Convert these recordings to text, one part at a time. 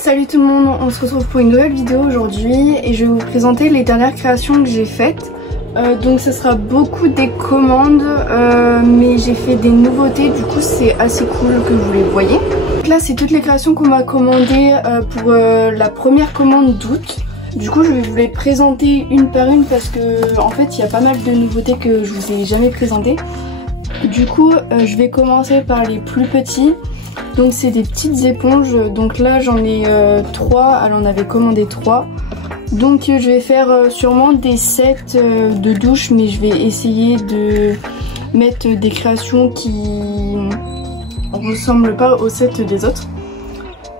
Salut tout le monde, on se retrouve pour une nouvelle vidéo aujourd'hui et je vais vous présenter les dernières créations que j'ai faites. Donc ça sera beaucoup des commandes mais j'ai fait des nouveautés, du coup c'est assez cool que vous les voyez. Donc là c'est toutes les créations qu'on m'a commandées pour la première commande d'août. Du coup je vais vous les présenter une par une parce que en fait il y a pas mal de nouveautés que je vous ai jamais présentées. Du coup je vais commencer par les plus petits. Donc c'est des petites éponges, donc là j'en ai 3, elle en avait commandé 3. Donc je vais faire sûrement des sets de douche, mais je vais essayer de mettre des créations qui ne ressemblent pas aux sets des autres.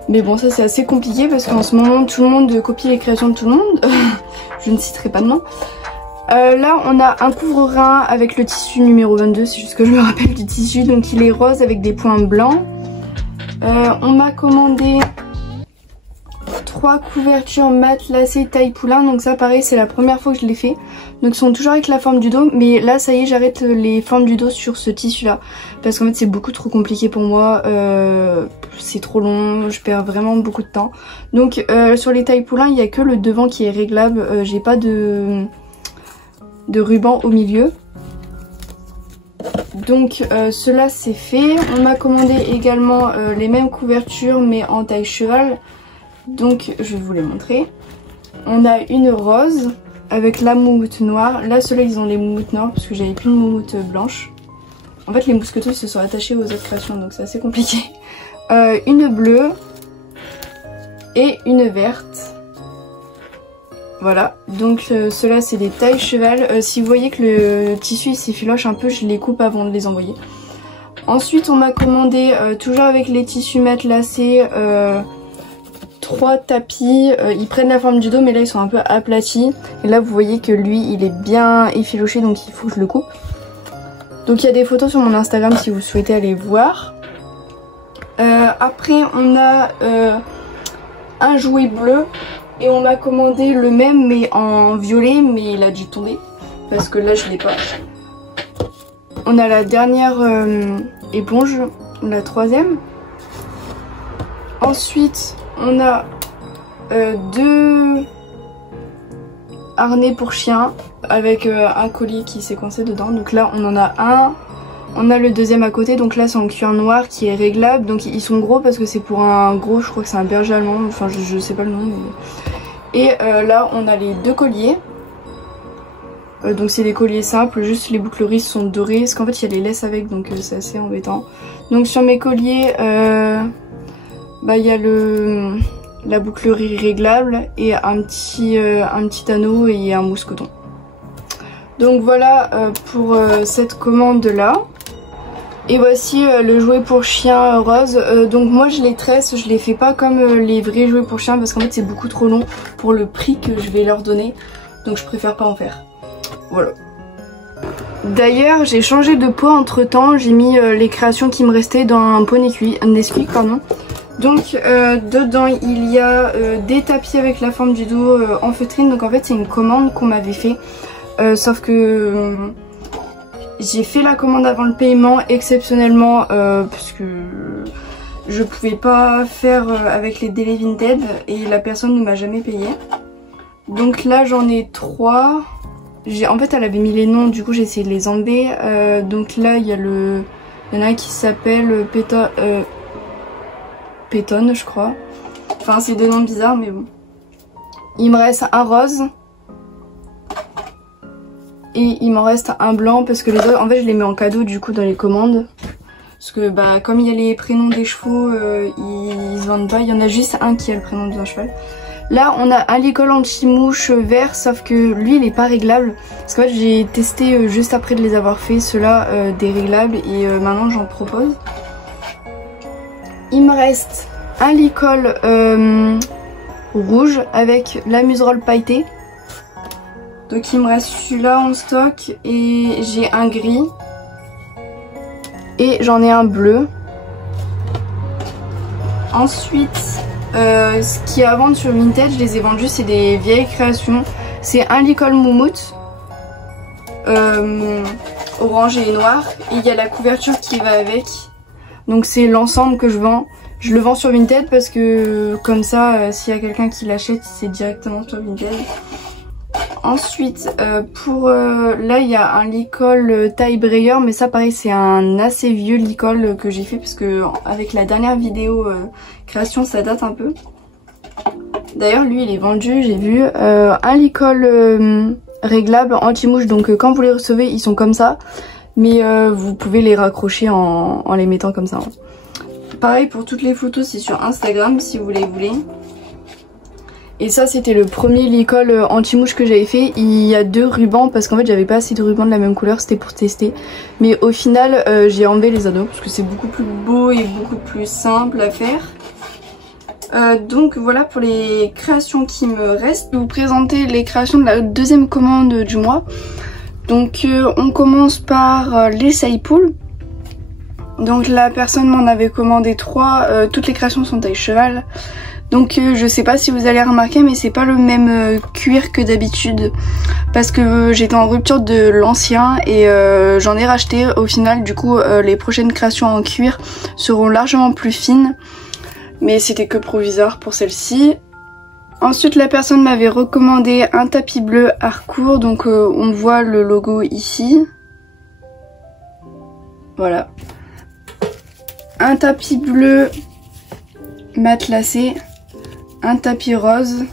Mais bon, ça c'est assez compliqué parce qu'en ce moment tout le monde copie les créations de tout le monde. Je ne citerai pas de nom. Là on a un couvre-rein avec le tissu numéro 22, c'est juste que je me rappelle du tissu, donc il est rose avec des points blancs. On m'a commandé 3 couvertures matelassées taille poulain, donc ça pareil c'est la première fois que je l'ai fait. Donc ils sont toujours avec la forme du dos, mais là ça y est j'arrête les formes du dos sur ce tissu là. Parce qu'en fait c'est beaucoup trop compliqué pour moi, c'est trop long, je perds vraiment beaucoup de temps. Donc sur les tailles poulain il n'y a que le devant qui est réglable, j'ai pas de ruban au milieu. Donc cela c'est fait. On m'a commandé également les mêmes couvertures mais en taille cheval. Donc je vais vous les montrer. On a une rose avec la moumoute noire. Là ceux-là ils ont les moumoutes noires parce que j'avais plus de moumoute blanche. En fait les mousquetons ils se sont attachés aux autres créations donc c'est assez compliqué. Une bleue et une verte. Voilà, donc ceux-là c'est des tailles cheval. Si vous voyez que le tissu il s'effiloche un peu, je les coupe avant de les envoyer. Ensuite on m'a commandé, toujours avec les tissus matelassés, 3 tapis. Ils prennent la forme du dos mais là ils sont un peu aplatis. Et là vous voyez que lui il est bien effiloché donc il faut que je le coupe. Donc il y a des photos sur mon Instagram si vous souhaitez aller voir. Après on a un jouet bleu. Et on m'a commandé le même mais en violet, mais il a dû tomber parce que là je l'ai pas. On a la dernière éponge, la 3e. Ensuite on a 2 harnais pour chien avec un collier qui s'est coincé dedans. Donc là on en a un. On a le deuxième à côté, donc là c'est en cuir noir qui est réglable. Donc ils sont gros parce que c'est pour un gros, je crois que c'est un berger allemand, enfin je sais pas le nom. Mais... Et là on a les 2 colliers. Donc c'est des colliers simples, juste les boucleries sont dorées. Parce qu'en fait il y a les laisses avec, donc c'est assez embêtant. Donc sur mes colliers, il y a la bouclerie réglable et un petit anneau et un mousqueton. Donc voilà pour cette commande là. Et voici le jouet pour chien rose. Donc moi je les tresse, je les fais pas comme les vrais jouets pour chien parce qu'en fait c'est beaucoup trop long pour le prix que je vais leur donner. Donc je préfère pas en faire. Voilà. D'ailleurs j'ai changé de pot entre temps, j'ai mis les créations qui me restaient dans un pot Nesquik pardon. Donc dedans il y a des tapis avec la forme du dos en feutrine. Donc en fait c'est une commande qu'on m'avait fait. Sauf que j'ai fait la commande avant le paiement exceptionnellement parce que je pouvais pas faire avec les délais Vinted et la personne ne m'a jamais payé. Donc là j'en ai 3. En fait elle avait mis les noms, du coup j'ai essayé de les enlever. Donc là il y en a un qui s'appelle Pétonne je crois. Enfin c'est des noms bizarres mais bon. Il me reste un rose. Et il m'en reste un blanc parce que les autres, en fait je les mets en cadeau du coup dans les commandes. Parce que comme il y a les prénoms des chevaux, ils se vendent pas. Il y en a juste un qui a le prénom d'un cheval. Là on a un licol anti-mouche vert, sauf que lui il est pas réglable. Parce qu'en fait j'ai testé juste après de les avoir fait, ceux-là déréglables et maintenant j'en propose. Il me reste un licol rouge avec la muserolle pailletée. Donc il me reste celui-là en stock et j'ai un gris et j'en ai un bleu. Ensuite, ce qui est à vendre sur Vinted, je les ai vendus, c'est des vieilles créations. C'est un licol moumoute orange et noir et il y a la couverture qui va avec. Donc c'est l'ensemble que je vends. Je le vends sur Vinted parce que comme ça, s'il y a quelqu'un qui l'achète, c'est directement sur Vinted. Ensuite, là il y a un licol taille Breyer, mais ça pareil c'est un assez vieux licol que j'ai fait parce que avec la dernière vidéo création ça date un peu. D'ailleurs lui il est vendu, j'ai vu. Un licol réglable anti-mouche, donc quand vous les recevez ils sont comme ça, mais vous pouvez les raccrocher en les mettant comme ça. Hein. Pareil pour toutes les photos, c'est sur Instagram si vous les voulez. Et ça c'était le premier licol anti-mouche que j'avais fait. Il y a 2 rubans parce qu'en fait j'avais pas assez de rubans de la même couleur, c'était pour tester. Mais au final j'ai enlevé les anneaux parce que c'est beaucoup plus beau et beaucoup plus simple à faire. Donc voilà pour les créations qui me restent. Je vais vous présenter les créations de la deuxième commande du mois. Donc on commence par les Saipool. Donc la personne m'en avait commandé 3, toutes les créations sont taille cheval. Donc je sais pas si vous allez remarquer mais c'est pas le même cuir que d'habitude parce que j'étais en rupture de l'ancien et j'en ai racheté. Au final du coup les prochaines créations en cuir seront largement plus fines, mais c'était que provisoire pour celle-ci. Ensuite la personne m'avait recommandé un tapis bleu Harcourt, donc on voit le logo ici. Voilà. Un tapis bleu matelassé. Un tapis rose,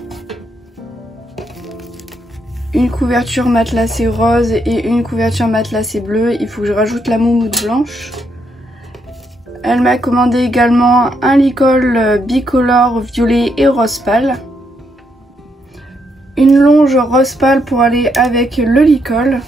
une couverture matelassée rose et une couverture matelassée bleue. Il faut que je rajoute la moumoute blanche. Elle m'a commandé également un licol bicolore violet et rose pâle. Une longe rose pâle pour aller avec le licol.